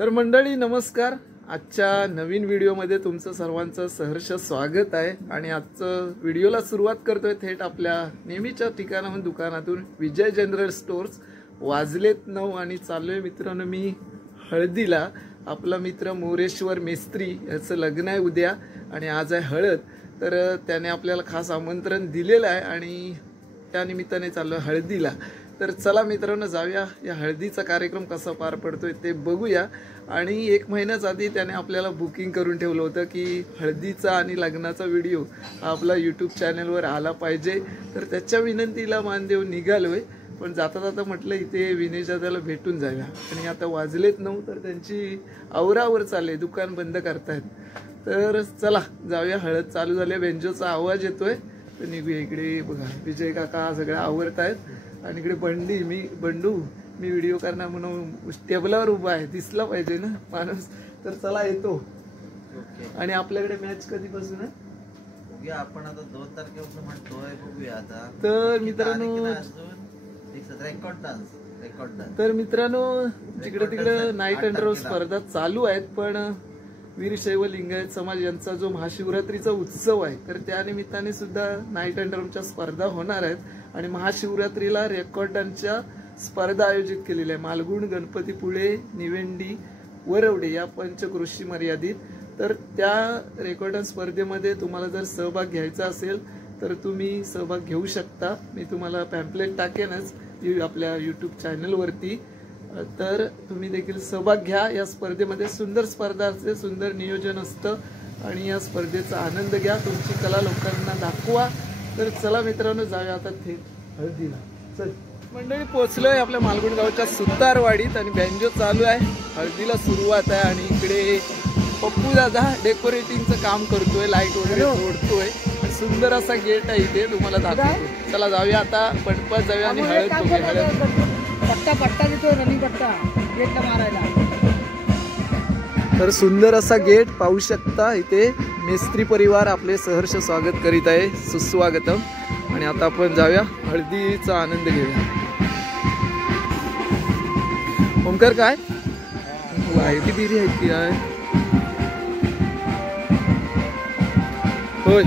तर मंडळी नमस्कार. आजच्या नवीन व्हिडिओमध्ये तुमचं सर्वांचं सहर्ष स्वागत आहे. आणि आजचं व्हिडिओला सुरुवात करतोय थेट आपल्या नेहमीच्या ठिकाणाहून, दुकानातून, विजय जनरल स्टोर्स. वाजलेत 9 आणि चाललोय मित्रांनो मी हळदीला. आपला मित्र मोरेश्वर मेस्त्री याचं लग्न आहे उद्या आणि आज आहे हळद. तर त्याने आपल्याला खास आमंत्रण दिलेलं आहे आणि त्या निमित्ताने चाललोय हळदीला. तर चला मित्रांनो जाऊया, या हळदीचा कार्यक्रम कसा पार पडतोय ते बघूया. आणि 1 महिन्याच आधी त्याने आपल्याला बुकिंग करून ठेवलं होतं की हळदीचा आणि लग्नाचा व्हिडिओ आपला यूट्यूब चॅनलवर आला पाहिजे. तर त्याच्या विनंतीला मान देऊन निघालोय. पण जाता जाता म्हटलं इथे विनेश दादाला भेटून जाऊया. आणि आता वाजलेत 9 तर त्यांची आवरावर चालले, दुकान बंद करतायत. तर चला जाऊया. हळद चालू झाली, बेंजोचा आवाज येतोय तर निघूया. इकडे बघा विजय काका सगळ्या आवरतायत आणि इकडे बंडू मी व्हिडिओ करणार म्हणून टेबलावर उभा आहे, दिसला पाहिजे ना माणूस. तर चला येतो. आणि आपल्याकडे मॅच कधीपासून आहे? आपण आता 2 तारखेपासून म्हणतोय, बघूया आता. तर मित्रांनो तर मित्रांनो तिकडे नाईट अंडर स्पर्धा चालू आहेत. पण वीरशैव लिंगायत समाज यांचा जो महाशिवरात्रीचा उत्सव आहे तर त्या निमित्ताने सुद्धा नाईट अंडरच्या स्पर्धा होणार आहेत. आणि महाशिवरात्रीला रेकॉर्ड डान्सच्या स्पर्धा आयोजित केलेल्या आहे. मालगुण, गणपतीपुळे, निवेंडी, वरवडे या पंचक्रोशी मर्यादित. तर त्या रेकॉर्ड डान्स स्पर्धेमध्ये तुम्हाला जर सहभाग घ्यायचा असेल तर तुम्ही सहभाग घेऊ शकता. मी तुम्हाला पॅम्पलेट टाकेनच आपल्या यूट्यूब चॅनलवरती. तर तुम्ही देखील सहभाग घ्या या स्पर्धेमध्ये. सुंदर स्पर्धा असते, सुंदर नियोजन असतं आणि या स्पर्धेचा आनंद घ्या, तुमची कला लोकांना दाखवा. तर चला मित्रांनो जाऊया आता थेट हळदीला. चल मंडळी पोहोचलोय आपल्या मालगुण गावच्या सुतारवाडीत आणि बँजो चालू आहे. हळदीला सुरुवात आहे आणि इकडे पप्पू दादा डेकोरेटिंगचं काम करतोय, लाईट वगैरे जोडतोय. सुंदर असा गेट आहे इथे, तुम्हाला दाखवतो. चला जाऊया आता पटपट जाऊया आणि हळद बघूया. हळद पट्टा देतो, रनिंग पट्टा गेटला मारायला. तर सुंदर असा गेट पाहू शकता. इथे मेस्त्री परिवार आपले सहर्ष स्वागत करीत आहे, सुस्वागतम. आणि आता आपण जाऊया हळदीचा आनंद घेऊया. ओमकार काय लाईटी बिरी आहेत की आहे? होय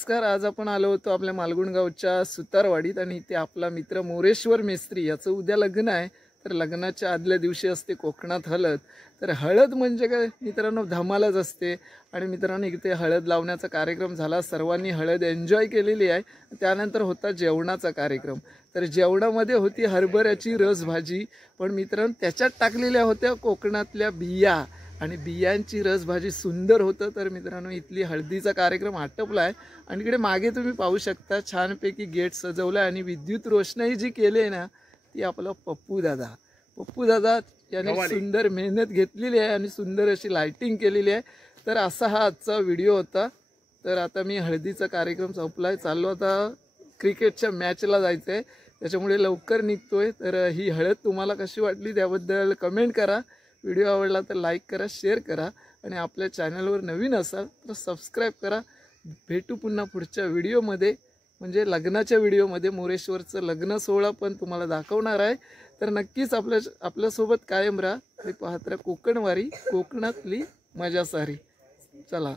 नमस्कार. आज आपण आलो होतो आपल्या मालगुण गावच्या सुतारवाडीत आणि इथे आपला मित्र मोरेश्वर मेस्त्री याचं उद्या लग्न आहे. तर लग्नाच्या आदल्या दिवशी असते कोकणात हळद. तर हळद म्हणजे काय मित्रांनो, धमालच असते. आणि मित्रांनो इथे हळद लावण्याचा कार्यक्रम झाला, सर्वांनी हळद एन्जॉय केलेली आहे. त्यानंतर होता जेवणाचा कार्यक्रम. तर जेवणामध्ये होती हरभऱ्याची रसभाजी, पण मित्रांनो त्याच्यात टाकलेल्या होत्या कोकणातल्या बिया आणि बियांची रसभाजी सुंदर होतं. तर मित्रांनो इथली हळदीचा कार्यक्रम आटपला आहे आणि इकडे मागे तुम्ही पाहू शकता छानपैकी गेट सजवलं आहे आणि विद्युत रोषणाई जी केली आहे ना ती आपला पप्पू दादा याने सुंदर मेहनत घेतलेली आहे आणि सुंदर अशी लाइटिंग केलेली आहे. तर असा हा आजचा व्हिडिओ होता. तर आता मी हळदीचा कार्यक्रम संपलाय, चाललो आता क्रिकेटच्या मॅचला जायचं आहे, त्याच्यामुळे लवकर निघतोय. तर ही हळद तुम्हाला कशी वाटली त्याबद्दल कमेंट करा. व्हिडिओ आवडला तर लाईक करा, शेअर करा आणि आपल्या चॅनलवर नवीन असाल तर सबस्क्राईब करा. भेटू पुन्हा पुढच्या व्हिडिओमध्ये, म्हणजे लग्नाच्या व्हिडिओमध्ये. मोरेश्वरचं लग्न सोहळा पण तुम्हाला दाखवणार आहे. तर नक्कीच आपल्यासोबत कायम राहा. हे पाहत राहा कोकणवारी, कोकणातली मजा सारी. चला.